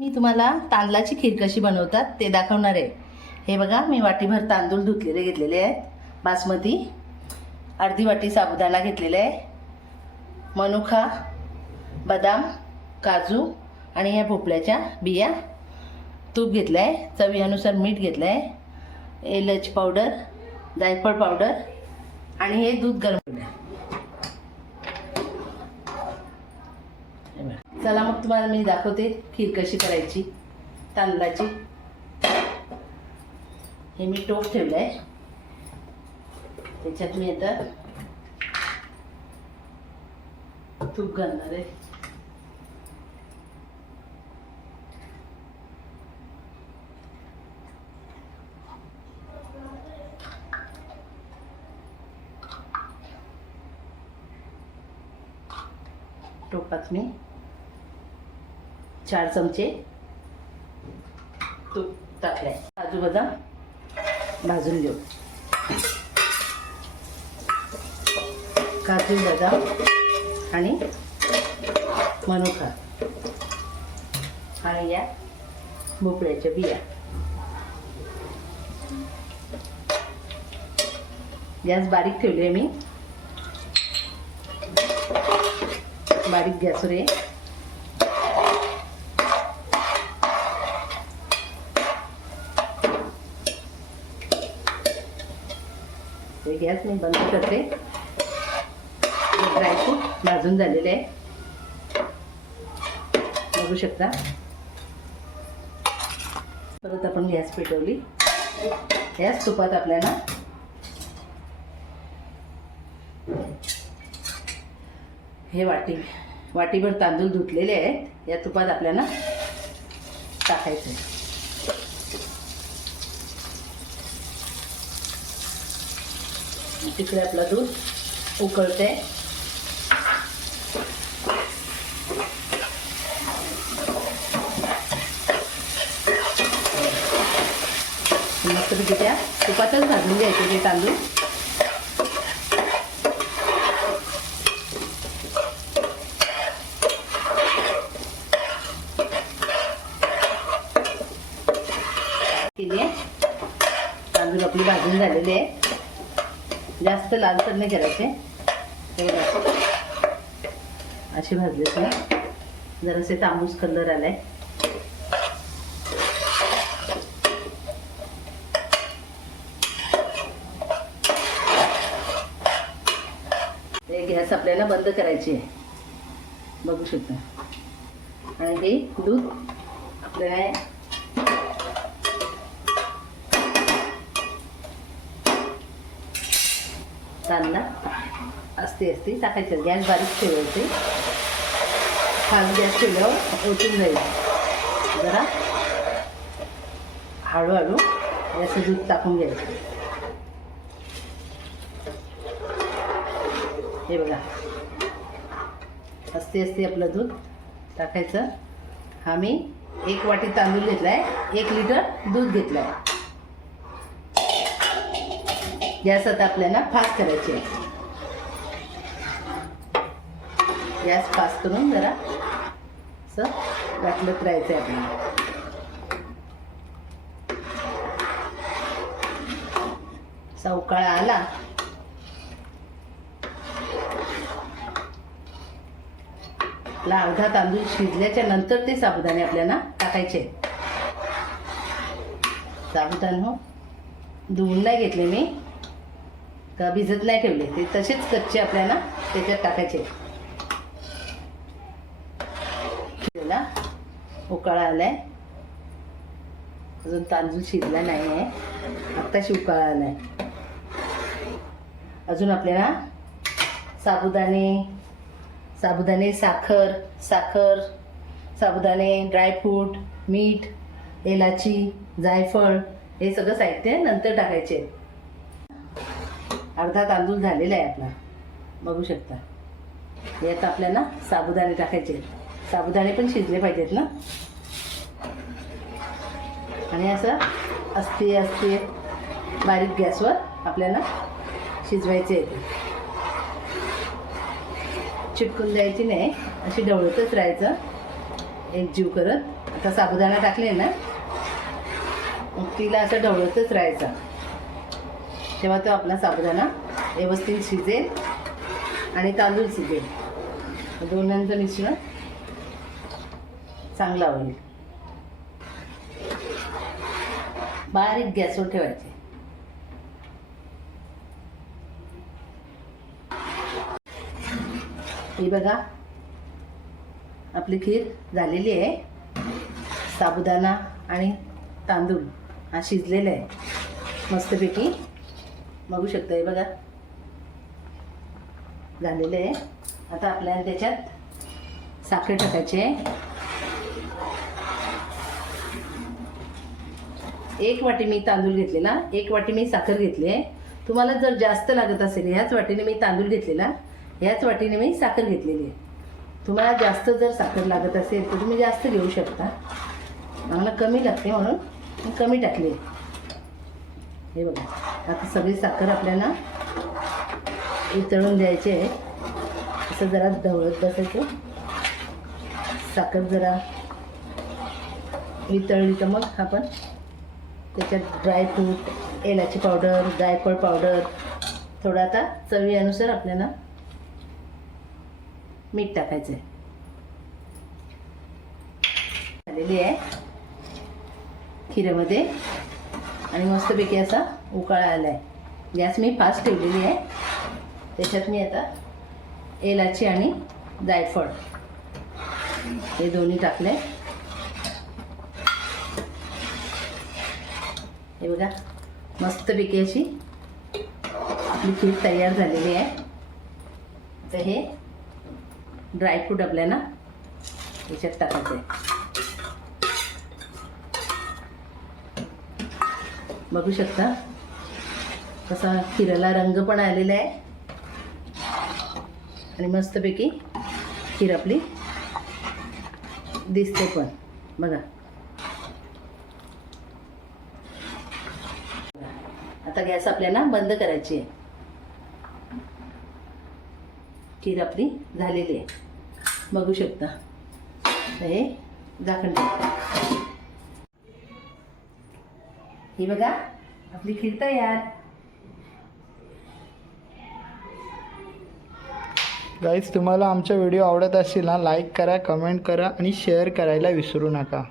मी तुम्हाला तांदळाची खीर कशी बनवतात ते दाखवणार आहे. हे बघा मी वाटीभर तांदूळ धुतलेले घेतलेले आहेत. बासमती अर्धी वाटी साबुदाणा घेतलेला आहे. मनुखा बदाम काजू आणि या भोपळ्याच्या बिया तूप घेतलं आहे. चवीनुसार मीठ घेतलं आहे. एलच पावडर जायफळ पावडर आणि हे दूध गरम केलं आहे हे बघा. चला मग तुम्हाला मी दाखवते खीर कशी करायची तांदळाची. हे मी टोप ठेवलं आहे त्याच्यात मी आता तूप घालणार आहे. टोपात मी चार चमचे तूप टाकले काजू बदाम भाजून घेऊ. काजू बदाम आणि मनुका आणि या भोपळ्याच्या बिया. गॅस बारीक ठेवली आहे मी. बारीक गॅसवर आहे हे गॅस मी बंद करते ड्रायफ्रूट भाजून झालेले आहे. बघू शकता. परत आपण गॅस पेटवली. याच तुपात आपल्याला हे वाटी वाटीभर तांदूळ धुतलेले आहेत. या तुपात आपल्याला टाकायचं. आहे तिकडे आपलं दूध उकळते. मस्तपैकी त्या तुपातच भाजून घ्यायचे ते तांदूळ. तांदूळ आपली भाजून झालेली आहे. जास्त लालसर नाही करायचे. असे भाजले ते जरासे तांबूस कलर आलाय. ते गॅस आपल्याला बंद करायची आहे. बघू शकता. आणि हे दूध आपल्याला तांदळा असते असते. टाकायचं. गॅस बारीक ठेवायचे. खास गॅस ठेवल्यावर ओतून जाईल जरा हळूहळू याचं दूध टाकून घ्यायचं. हे बघा. असते असते आपलं दूध टाकायचं. आम्ही एक वाटी तांदूळ घेतला आहे एक लिटर दूध घेतलं आहे गॅस आता आपल्याला फास्ट करायची आहे. गॅस फास्ट करून जरा असं वाटलत राहायचं आहे आपल्याला. असा आला. आपला अर्धा तांदूळ शिजल्याच्या नंतर ते साबुदाणे आपल्याला टाकायचे आहेत. साबुदाणे हो धुवून नाही घेतले मी. का भिजत नाही ठेवले? ते तसेच कच्चे आपल्याला त्याच्यात टाकायचे. उकाळा आलाय. अजून तांदूळ शिजला नाही आहे आत्ताशी उकाळा आलाय. अजून आपल्याला साबुदाणे साबुदाणे साखर साखर साबुदाणे ड्रायफ्रूट मीठ एलाची जायफळ हे सगळं साहित्य नंतर टाकायचे. आहे. अर्धा तांदूळ झालेला आहे आपला. बघू शकता. यात आपल्याला साबुदाणे टाकायचे आहेत. साबुदाणे पण शिजले पाहिजेत ना? आणि असं असते असते बारीक गॅसवर आपल्याला शिजवायचे आहेत. चिटकून द्यायची नाही. अशी ढवळतच राहायचं. एक जीव करत. आता साबुदाणा टाकले ना तिला असं ढवळतच राहायचं. तेव्हा तो आपला साबुदाणा व्यवस्थित शिजेल आणि तांदूळ शिजेल. दोनांचं मिश्रण चांगला होईल. बारीक गॅसवर ठेवायचे. हे बघा आपली खीर झालेली आहे. साबुदाणा आणि तांदूळ हा शिजलेला आहे. मस्तपैकी बघू शकता हे बघा. झालेलं आहे. आता आपल्याला त्याच्यात साखर टाकायची आहे. एक वाटी मी तांदूळ घेतलेला. एक वाटी मी साखर घेतली आहे. तुम्हाला जर जास्त लागत असेल ह्याच वाटीने मी तांदूळ घेतलेला. ह्याच वाटीने मी साखर घेतलेली आहे. तुम्हाला जास्त जर साखर लागत असेल तर तुम्ही जास्त घेऊ शकता. आम्हाला कमी लागते म्हणून मी कमी टाकली आहे. हे बघा. आता सगळी साखर आपल्याला वितळून द्यायची आहे. असं जरा ढवळत बसायचं. साखर जरा वितळली तर मग आपण त्याच्यात ड्रायफ्रूट एलाची पावडर जायफळ पावडर थोडं आता चवीनुसार आपल्याला मीठ टाकायचं आहे झालेली आहे खिरेमध्ये आणि मस्तपैकी असा उकाळा आला आहे गॅस मी फास्ट ठेवलेली आहे. त्याच्यात मी आता एलाची आणि जायफळ हे दोन्ही टाकले हे बघा मस्तपैकी अशी आपली खीर तयार झालेली आहे. तर हे ड्रायफ्रूट आपल्याला याच्यात टाकायचं आहे बघू शकता. कसा खिराला रंग पण आलेला आहे. आणि मस्तपैकी खीर आपली दिसते पण. बघा. आता गॅस आपल्याला बंद करायची आहे. खीर आपली झालेली आहे. बघू शकता. हे झाकण ही बघा आपली खीर तयार. गाईज तुम्हाला आमचा व्हिडिओ आवडत असेल ना लाईक करा कमेंट करा आणि शेअर करायला विसरू नका.